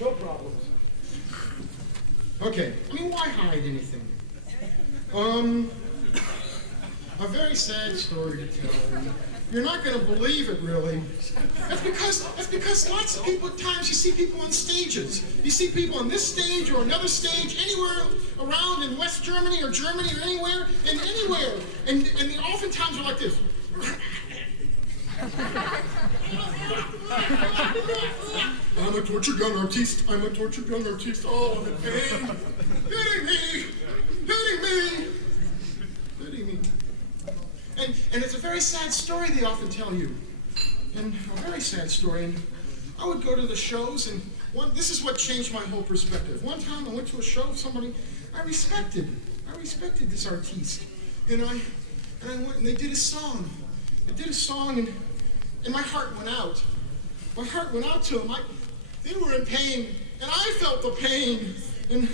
No problems. Okay, I mean, why hide anything? A very sad story to tell. You're not going to believe it, really. That's because lots of people, at times, you see people on stages. You see people on this stage or another stage, anywhere around in West Germany or anywhere, and they oftentimes are like this. I'm a tortured young artiste. I'm a tortured young artiste. Oh, I'm in pain. Pity me. Pity me. Pity me. And it's a very sad story they often tell you. And a very sad story. And I would go to the shows, and this is what changed my whole perspective. One time I went to a show of somebody I respected. I respected this artiste. And I went, and they did a song. They did a song, and my heart went out. My heart went out to them. They were in pain, and I felt the pain. And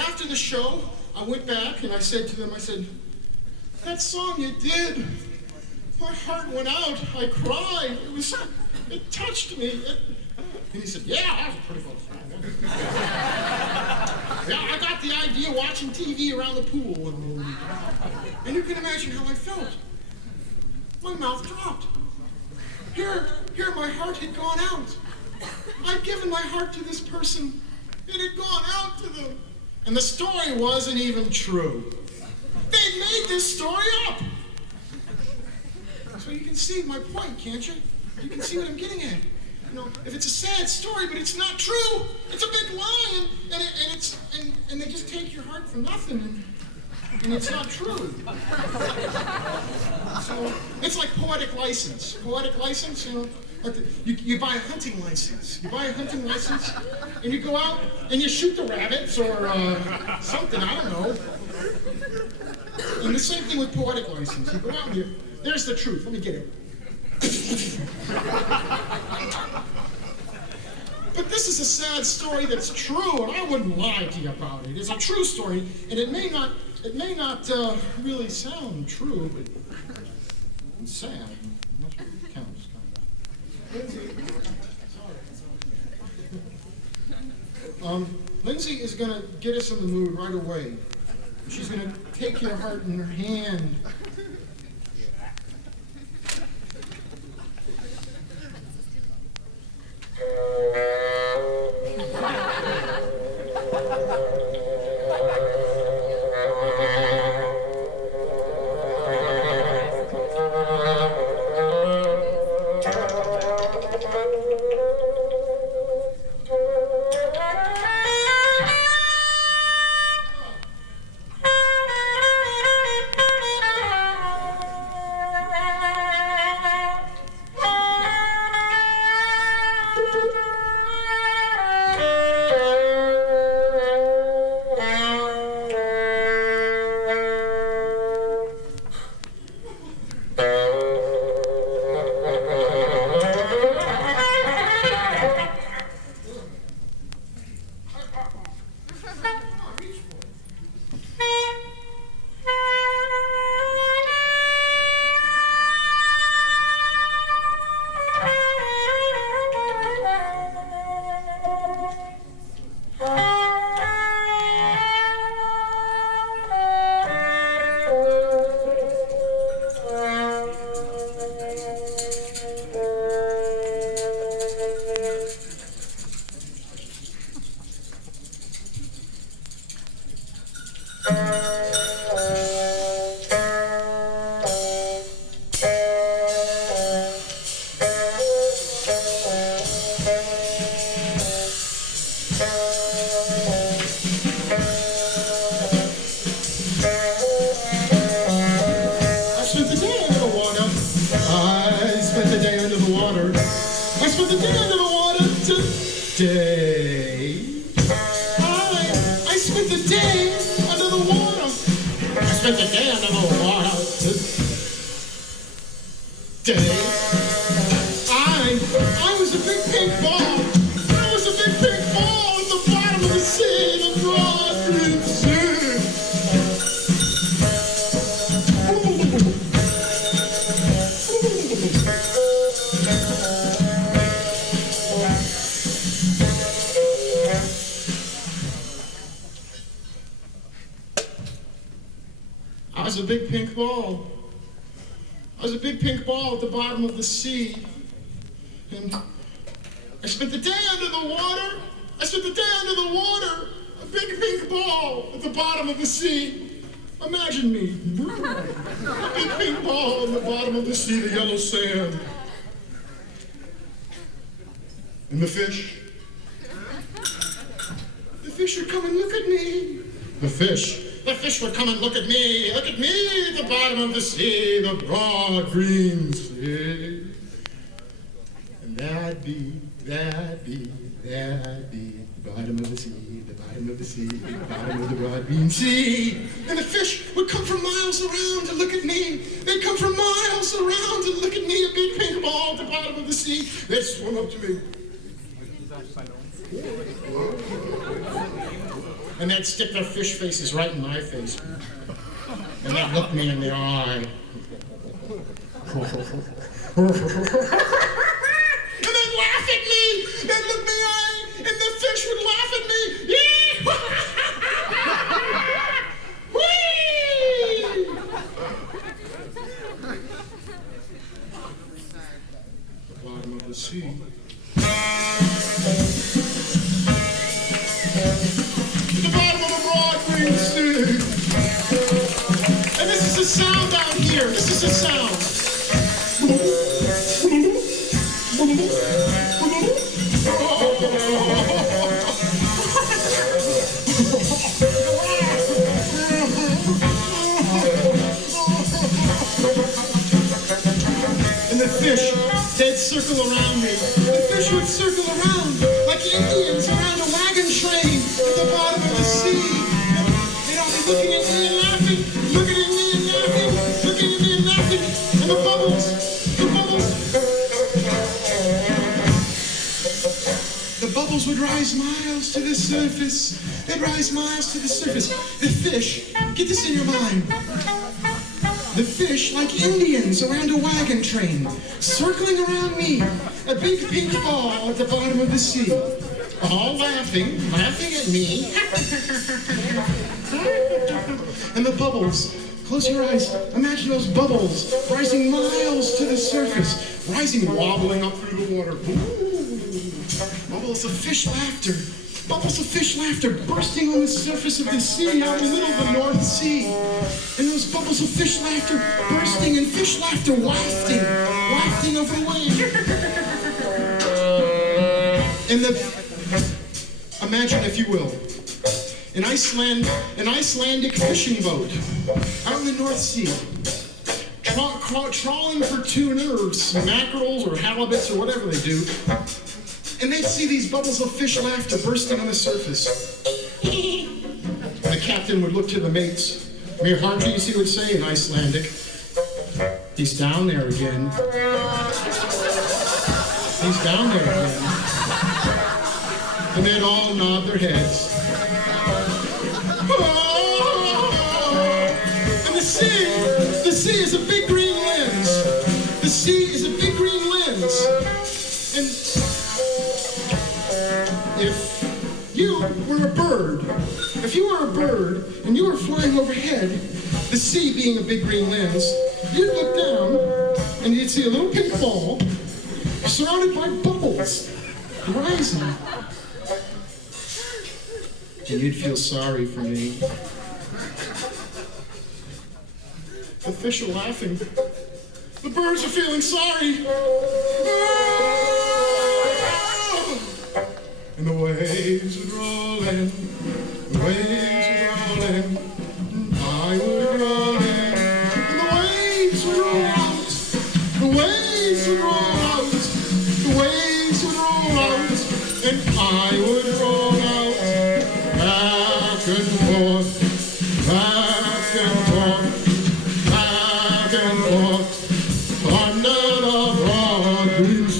after the show, I went back and I said to them, I said, that song you did, my heart went out. I cried. It touched me. And he said, yeah, that was a pretty good song. Yeah, I got the idea watching TV around the pool. And you can imagine how I felt. My mouth dropped. Here, my heart had gone out. I'd given my heart to this person. It had gone out to them. And the story wasn't even true. They made this story up. So you can see my point, can't you? You can see what I'm getting at. You know, if it's a sad story, but it's not true, it's a big lie, and they just take your heart for nothing, and it's not true. So it's like poetic license. Poetic license, you know, like you buy a hunting license. You buy a hunting license, and you go out and you shoot the rabbits or something. I don't know. And the same thing with poetic license. You go out and there's the truth. Let me get it. But this is a sad story that's true, and I wouldn't lie to you about it. It's a true story, and it may not really sound true, but it's sad. That's what it counts, kind of. Lindsey is going to get us in the mood right away. She's going to take your heart in her hand. a big pink ball. I was a big pink ball at the bottom of the sea. And I spent the day under the water. I spent the day under the water. A big pink ball at the bottom of the sea. Imagine me. A big pink ball at the bottom of the sea, the yellow sand. And the fish. The fish would come and look at me. The fish would come and look at me at the bottom of the sea, the broad green sea. And that'd be, the bottom of the sea, the bottom of the sea, the bottom of the broad green sea. And the fish would come from miles around to look at me. They'd come from miles around to look at me, a big pink ball at the bottom of the sea. They'd swim up to me. And they'd stick their fish faces right in my face. And they'd look me in the eye. And they'd laugh at me. They'd look me in the eye, and the fish would laugh at me. The bottom of the sea. And this is a sound out here. This is a sound. And the fish, they'd circle around me. The fish would circle around like Indians around a wagon train at the bottom of the sea. Looking at me and laughing, looking at me and laughing, looking at me and laughing, and the bubbles, the bubbles would rise miles to the surface. They'd rise miles to the surface. The fish, get this in your mind. The fish, like Indians around a wagon train, circling around me, a big pink ball at the bottom of the sea. All laughing at me. And the bubbles, close your eyes, imagine those bubbles rising miles to the surface, rising, wobbling up through the water. Ooh. Bubbles of fish laughter bursting on the surface of the sea out in the middle of the North Sea. And those bubbles of fish laughter bursting and fish laughter wafting over the waves. And imagine, if you will, an Icelandic fishing boat out in the North Sea, trawling for tuna or mackerels or halibuts or whatever they do, and they'd see these bubbles of fish laughter bursting on the surface. The captain would look to the mates. Mere Hargreaves, he would say in Icelandic, "He's down there again. He's down there again." And they'd all nod their heads. And the sea is a big green lens. The sea is a big green lens. And if you were a bird and you were flying overhead, the sea being a big green lens, you'd look down and you'd see a little pink ball surrounded by bubbles rising. And you'd feel sorry for me. The fish are laughing. The birds are feeling sorry. And the waves would roll in. The waves would roll in. And I would roll in. And the waves would roll out. The waves would roll out. The waves would roll out. And I would roll out. Back and forth, back and forth, back and forth, under the broad green sea.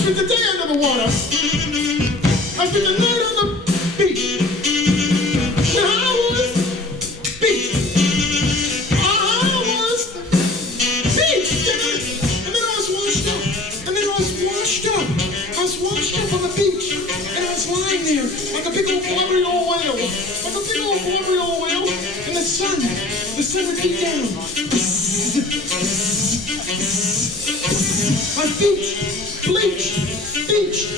spent the day under the water. I spent the night on the beach. And I was beached. I was beached. And then I was washed up. And then I was washed up. I was washed up on the beach. And I was lying there like a big old blubbery old whale. Like a big old blubbery old whale. And the sun would beat down. I was beached. Bleached, bleached,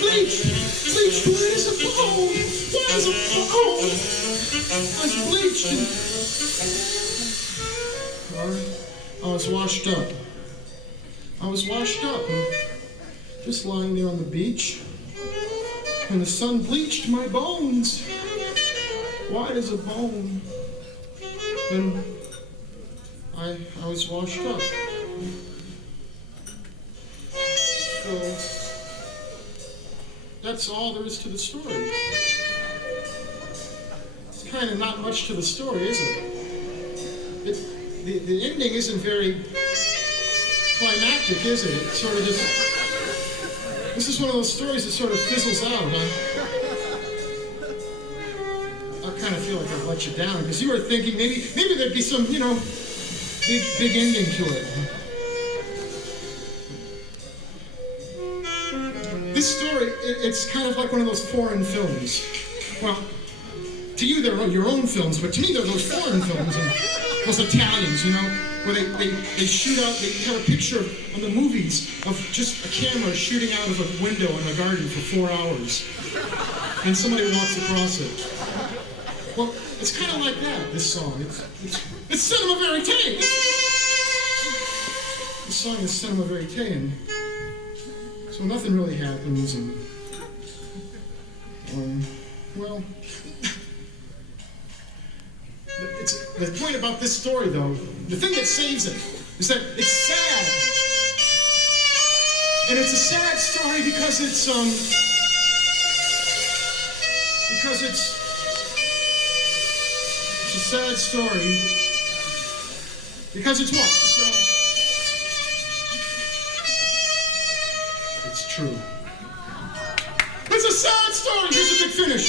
bleached, bleached. Why is it bone? Why is it bone? I was bleached. I was washed up. I was washed up and just lying there on the beach. And the sun bleached my bones. White as a bone. And I was washed up. So that's all there is to the story. It's kind of not much to the story, is it? The ending isn't very climactic, is it? It's sort of just... This is one of those stories that sort of fizzles out. I kind of feel like I've let you down, because you were thinking maybe there'd be some, big ending to it. This story, it's kind of like one of those foreign films. Well, to you they're your own films, but to me they're those foreign films, and those Italians, where they shoot out, they have a picture on the movies of just a camera shooting out of a window in a garden for 4 hours, and somebody walks across it. Well, it's kind of like that, this song. It's cinema verite. This song is cinema verite, and so nothing really happens, and, well, the point about this story, though, the thing that saves it, is that it's sad. And it's a sad story because it's a sad story, because it's what? It's true. It's a sad story. Here's a big finish.